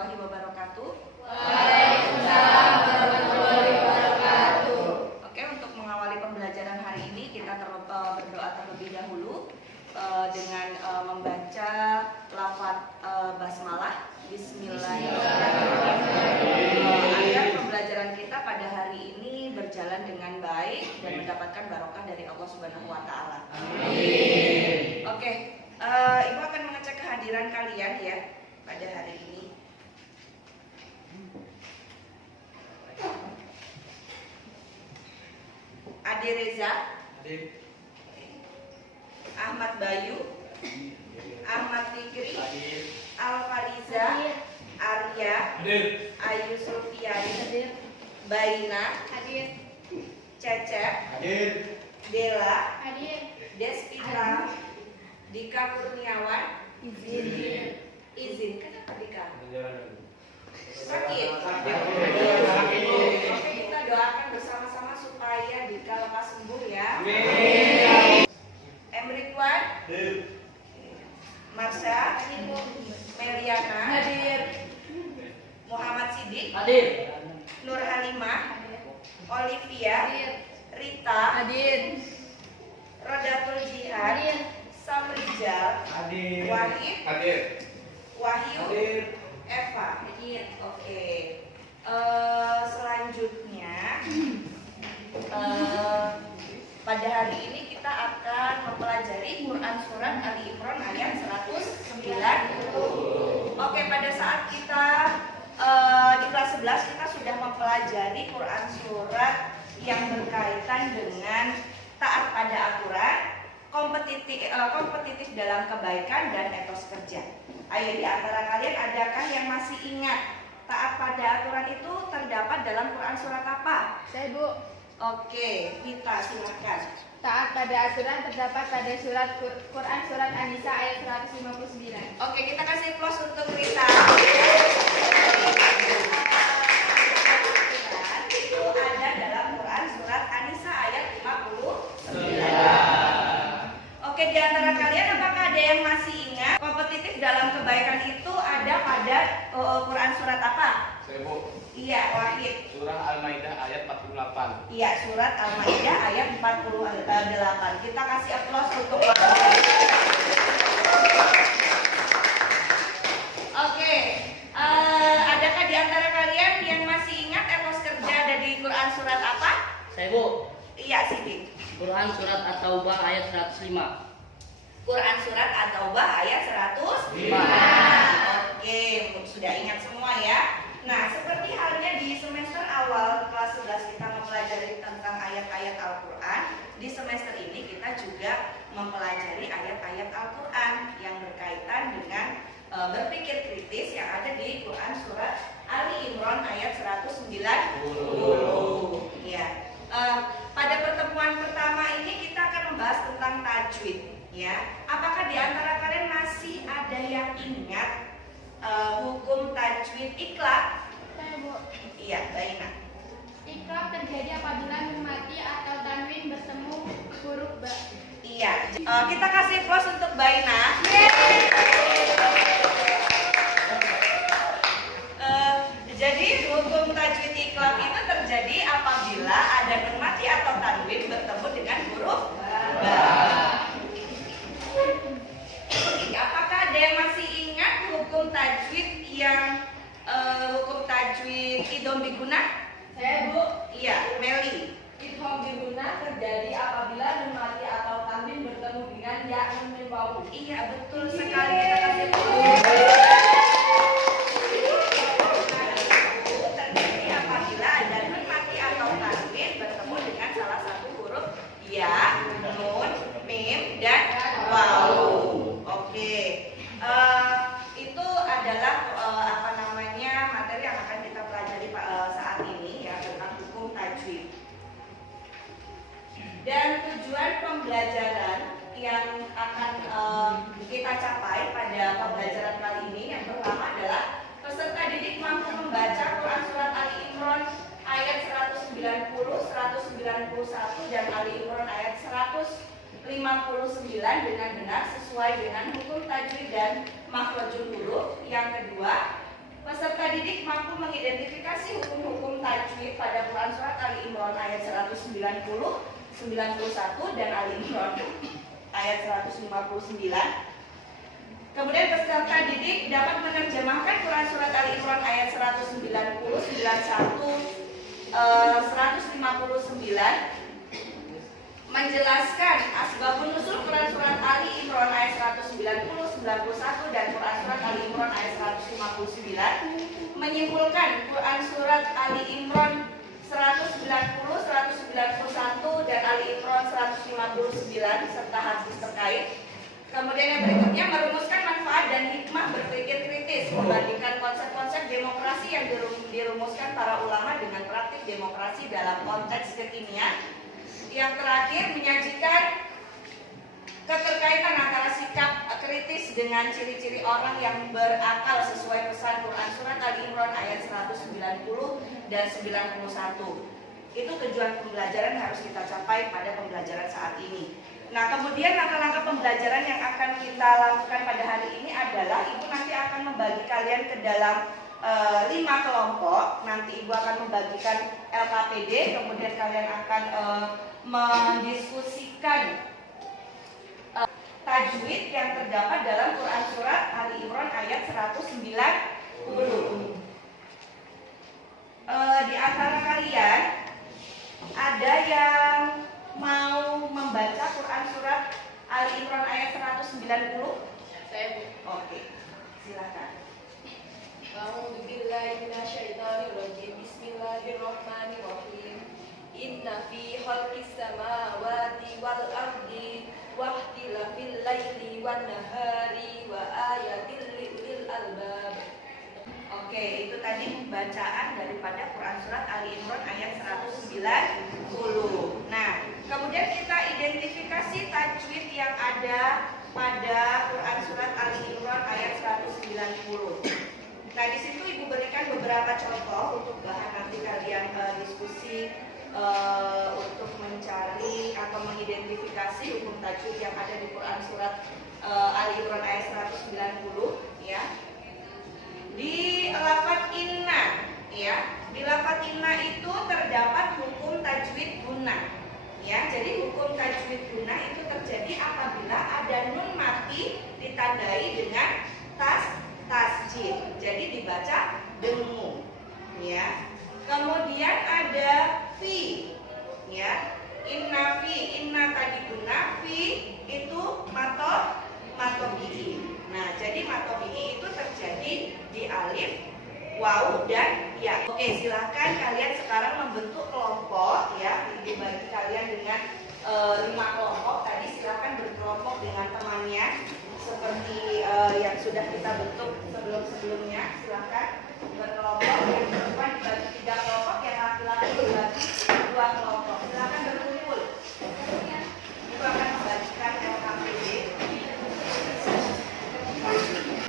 warahmatullahi wabarakatuh. Waalaikumsalam warahmatullahi wabarakatuh. Oke, untuk mengawali pembelajaran hari ini kita berdoa terlebih dahulu dengan membaca lafaz basmalah. Bismillahirrahmanirrahim. Agar pembelajaran kita pada hari ini berjalan dengan baik dan mendapatkan barokah dari Allah Subhanahu wa taala. Amin. Oke, Ibu akan mengecek kehadiran kalian ya pada hari ini. Ade Reza, Ahmad Bayu, Ahmad Fikri, Alfariza, Arya, Ayu Sulfiani, Baina, Cecep, Dela, Despita, Dika Kurniawan, izin. Kenapa Dika? Sakit. Oke, kita doakan bersama-sama supaya Dika lekas sembuh ya. Amin. Emrikwan, Marsha, Meliana, Muhammad Sidik, Nur Halimah, Olivia, Rita, Rodatul Jihad, Samrijal, Wahid, Wahyu, Eva. Oke. Selanjutnya pada hari ini kita akan mempelajari Quran Surat Ali Imran ayat 190. Oke, pada saat kita di kelas 11 kita sudah mempelajari Quran Surat yang berkaitan dengan taat pada aturan, kompetitif dalam kebaikan dan etos kerja. Ayo, di antara kalian adakah yang masih ingat taat pada aturan itu terdapat dalam Quran Surat apa? Saya, Bu. Oke, Vita silakan. Taat pada aturan terdapat pada surat Quran Surat An-Nisa ayat 159. Oke, kita kasih plus untuk Rita. Itu ada dalam Quran Surat An-Nisa ayat 59. Oke, di antara kalian apakah ada yang masih ingat kompetitif dalam kebaikan itu ada pada Quran Surat apa? Saya, Bu. Iya, Wahid. Surah Al-Maidah ayat 48. Iya, Surat Al-Maidah ayat 48. Kita kasih aplaus untuk Oke, adakah di antara kalian yang masih ingat etos kerja ada di Quran Surat apa? Saya, Bu. Iya, Sidik. Quran Surat At-Taubah ayat 105. Quran Surat At-Taubah ayat 105. Oke, sudah ingat semua ya. Nah, seperti halnya di semester awal kelas 11 kita mempelajari tentang ayat-ayat Al-Quran, di semester ini kita juga mempelajari ayat-ayat Al-Quran yang berkaitan dengan berpikir kritis yang ada di Quran Surat Ali Imran ayat 190. Ya. Pada pertemuan pertama ini kita akan membahas tentang tajwid. Ya, apakah di antara kalian masih ada yang ingat hukum tajwid iklab? Saya, Bu. Iya, Baina. Iklab terjadi apabila nun mati atau tanwin bertemu huruf ba. Iya, kita kasih plus untuk Baina. Jadi hukum tajwid iklab itu terjadi apabila ada nun mati atau tanwin bertemu dengan huruf ba. Apakah ada yang masih ingat hukum tajwid yang hukum tajwid idgham biguna? Saya, Bu. Iya, Meli. Idgham biguna terjadi apabila nun mati atau tanwin bertemu dengan ya nun mim wawu. Iya, betul sekali. Kita kasih plus. Terjadi apabila ada nun mati atau tanwin bertemu dengan salah satu huruf ya, nun, mim, dan wawu. Oke, itu adalah materi yang akan kita pelajari saat ini ya tentang hukum tajwid. Dan tujuan pembelajaran yang akan kita capai pada pembelajaran kali ini yang pertama adalah peserta didik mampu membaca Quran Surat Ali Imran ayat 190, 191 dan Ali Imran ayat 159 dengan benar sesuai dengan hukum tajwid dan makhrajul huruf. Yang kedua, Peserta didik mampu mengidentifikasi hukum-hukum tajwid pada Quran Surat Ali Imran ayat 190, 91 dan Ali Imran ayat 159. Kemudian peserta didik dapat menerjemahkan Quran Surat Ali Imran ayat 190, 91, 159, menjelaskan asbabun nuzul Quran Surat Ali Imran ayat 190, 91 dan Quran Surat Ali Imran ayat 159, menyimpulkan Quran Surat Ali Imran 190, 191 dan Ali Imran 159 serta hadis terkait. Kemudian yang berikutnya merumuskan manfaat dan hikmah berpikir kritis, membandingkan konsep-konsep demokrasi yang dirumuskan para ulama dengan praktik demokrasi dalam konteks kekinian. Yang terakhir menyajikan keterkaitan antara sikap kritis dengan ciri-ciri orang yang berakal sesuai pesan Quran Surat Ali Imran ayat 190 dan 91. Itu tujuan pembelajaran yang harus kita capai pada pembelajaran saat ini. Nah, kemudian langkah-langkah pembelajaran yang akan kita lakukan pada hari ini adalah Ibu nanti akan membagi kalian ke dalam 5 kelompok. Nanti Ibu akan membagikan LKPD, kemudian kalian akan mendiskusikan tajwid yang terdapat dalam Quran Surat Ali Imran ayat 190. Di antara kalian ada yang mau membaca Quran Surat Ali Imran ayat 190? Saya Bu. Oke, silakan. A'udzu billahi minasyaitonir rajim. Bismillahirrahmanirrahim. Inna fi khalqis samawati wal ardi wa ikhtilafil laili wan nahari wa ayatil lil albab. Oke, itu tadi bacaan daripada Quran Surat Ali Imran ayat 190. Nah, kemudian kita identifikasi tajwid yang ada pada Quran Surat Ali Imran ayat 190. Nah, di situ Ibu berikan beberapa contoh untuk bahan nanti kalian diskusi untuk mencari atau mengidentifikasi hukum tajwid yang ada di Quran Surat Ali Imran ayat 190, ya. Di lafaz inna, ya, di lafaz inna itu terdapat hukum tajwid gunnah, ya. Jadi hukum tajwid gunnah itu terjadi apabila ada nun mati ditandai dengan tasjid, jadi dibaca dengung, ya. Kemudian ada fi, ya, inna fi, inna tadi gunnah, fi itu matobi'i. Nah, jadi matobi'i itu terjadi di alif, waw dan ya. Oke, silahkan kalian sekarang membentuk kelompok, ya. Ibu bagi kalian dengan 5 kelompok. Tadi silahkan berkelompok dengan temannya seperti yang sudah kita bentuk sebelumnya. Silahkan berkelompok. Yang perempuan dibagi 3 kelompok, yang laki-laki dibagi 2 kelompok. Silahkan berkumpul. Ibu akan membagikan LKPD.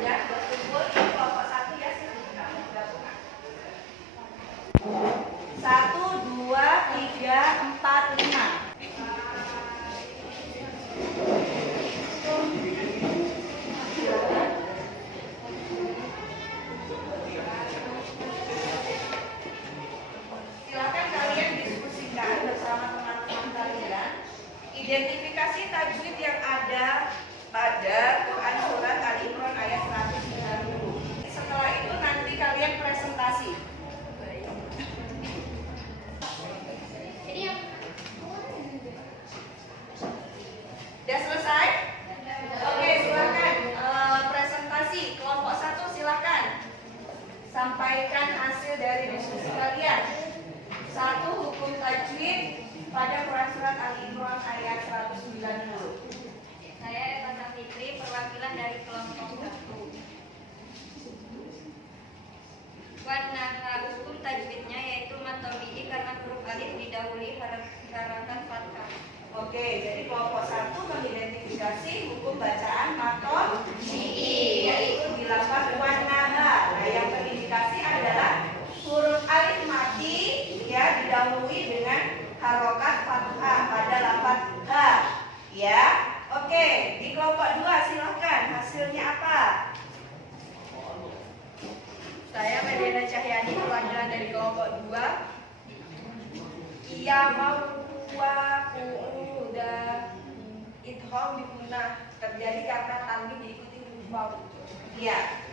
Ya, berkumpul di kelompok 1 ya, silahkan gabungan. 1, 2, 3, 4, 5. Silakan kalian diskusikan bersama teman-teman kalian identifikasi tajwid yang ada pada Quran Surat Ali Imran ayat 190. Setelah itu nanti kalian presentasi. Sudah selesai? Oke, silakan presentasi kelompok 1, silakan sampaikan hasil dari diskusi kalian. 1, hukum tajwid pada Quran Surat Ali Imran ayat 190. Saya Eva Fitri, perwakilan dari kelompok 1. Warna hukum tajwidnya yaitu matobi'i karena huruf alif didahului harakan fathah. Oke, jadi kelompok 1 mengidentifikasi hukum bacaan matobi'i, yaitu di lafaz wanaha. Nah, yang terindikasi adalah huruf alif mati, ya, didahului dengan harokat fathah pada lafaz ha, ya. Oke, di kelompok 2 silakan hasilnya apa? Saya apabila dari kelompok 2 ia mau udah idgham dipunah terjadi karena tanwin diikuti huruf waw. Iya.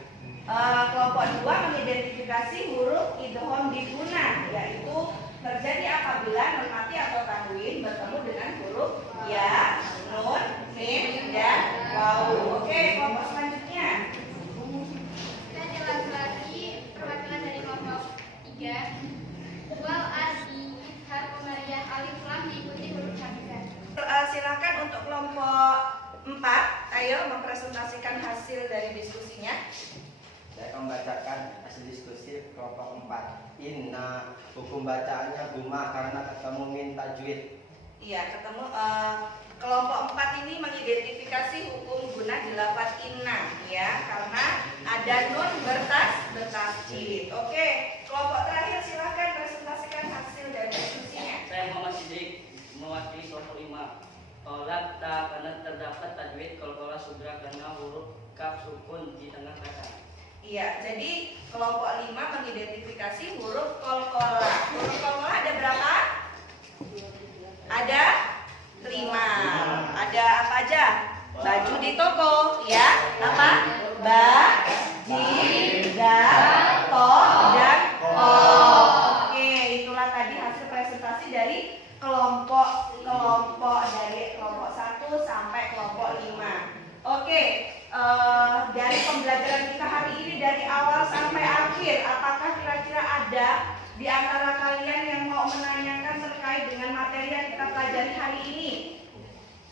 Kelompok 2 mengidentifikasi huruf idgham dipunah, yaitu terjadi apabila nun mati atau tanwin bertemu dengan huruf ya, nun, mim, dan waw. Oke, kelompok selanjutnya. Kita jelas lagi perwakilan dari kelompok 3. Wal adi idhar pemberian alif lam diikuti huruf hamzah. Silakan untuk kelompok 4, ayo mempresentasikan hasil dari diskusinya. Saya akan membacakan hasil diskusi kelompok 4. Inna, hukum bacaannya gumah karena ketemu min tajwid. Iya, ketemu kelompok 4 ini mengidentifikasi hukum guna di lafaz inna, ya, karena ada nun bertasjid. Oke, kelompok terakhir silakan presentasikan hasil dari diskusinya. Saya Muhammad Siddiq mewakili kelompok 5. Kolak tak karena terdapat tajwid, kolkola sudra karena huruf kaf sukun di tengah kata. Iya, jadi kelompok 5 mengidentifikasi huruf kolkola. Huruf kolkola ada berapa? Ada 5. Ada apa aja? Baju di toko, ya. Apa? Ba, jim, dal, to, dan ko. Oke, itulah tadi hasil presentasi dari kelompok dari kelompok 1 sampai kelompok 5. Oke, dari pembelajaran kita hari ini dari awal sampai akhir, apakah kira-kira ada di antara kalian yang mau menanyakan terkait dengan materi yang kita pelajari hari ini?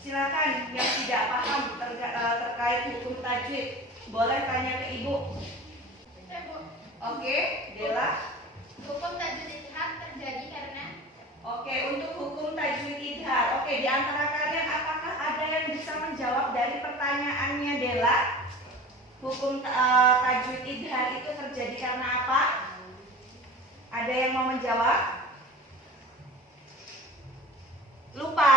Silakan yang tidak paham terkait hukum tajwid, boleh tanya ke Ibu. Oke, Dela. Hukum tajwid idhar terjadi karena Oke, untuk hukum tajwid idhar. Oke, di antara kalian apakah ada yang bisa menjawab dari pertanyaannya Dela? Hukum tajwid idhar itu terjadi karena apa? Ada yang mau menjawab? Lupa?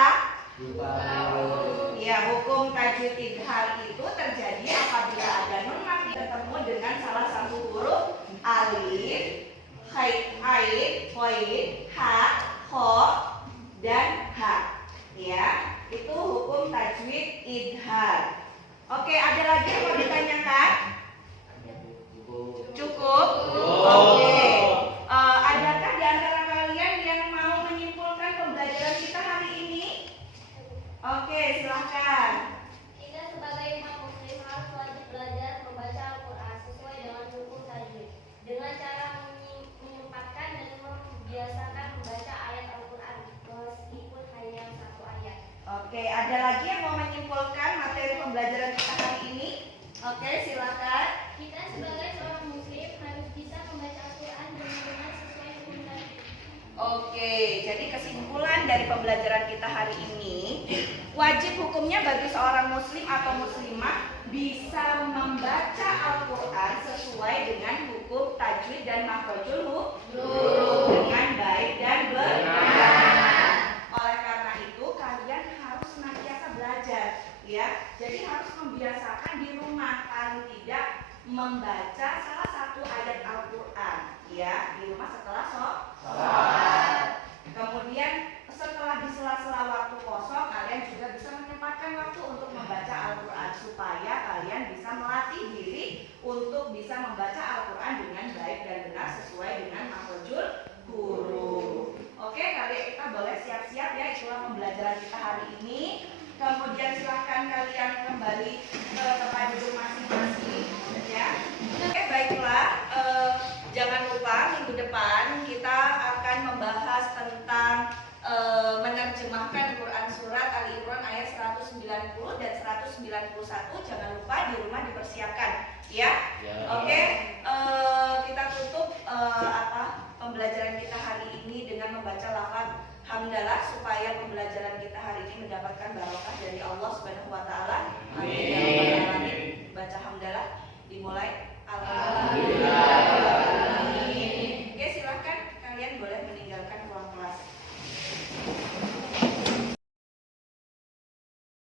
Ya, hukum tajwid idhar itu terjadi apabila ada nun mati bertemu dengan salah satu huruf alif, ain, khoin, ha, kho, dan ha. Ya, itu hukum tajwid idhar. Oke, ada lagi yang mau ditanyakan? Cukup? Oke. Adakah di antara kalian yang mau menyimpulkan pembelajaran kita hari ini? Oke, silahkan. kita sebagai umat muslim harus wajib belajar membaca Al-Quran sesuai dengan hukum tajwid dengan cara menyempatkan dan membiasakan membaca ayat Al-Quran meskipun hanya satu ayat. Oke, ada lagi yang mau menyimpulkan materi pembelajaran kita hari ini? Oke, silakan. Kita sebagai seorang muslim harus bisa membaca Al-Quran dengan sesuai hukum tajwid. Oke, jadi kesimpulan dari pembelajaran kita hari ini, wajib hukumnya bagi seorang muslim atau muslimah bisa membaca Al-Quran sesuai dengan hukum tajwid dan makhrajul huruf dengan baik dan benar. Oleh karena itu kalian harus senantiasa belajar, ya. Jadi harus membiasakan di rumah paling tidak membaca salah satu ayat Al-Quran, ya, di rumah setelah sholat. Kemudian setelah di sela-sela waktu kosong kalian juga bisa menyempatkan waktu untuk membaca Al-Quran supaya kalian bisa melatih diri untuk bisa membaca Al-Quran dengan baik dan benar sesuai dengan makhrajul huruf. Oke, kalian kita boleh siap-siap ya, itulah pembelajaran kita hari ini. Kemudian silahkan kalian kembali ke tempat duduk masing-masing, ya. Oke, baiklah. Jangan lupa minggu depan kita akan membahas tentang menerjemahkan Quran surat Ali Imran ayat 190 dan 191. Jangan lupa di rumah dipersiapkan, ya. Oke, kita tutup pembelajaran kita hari ini dengan membaca lafaz hamdalah supaya pembelajaran kita hari ini mendapatkan barokah dari Allah Subhanahu wa taala.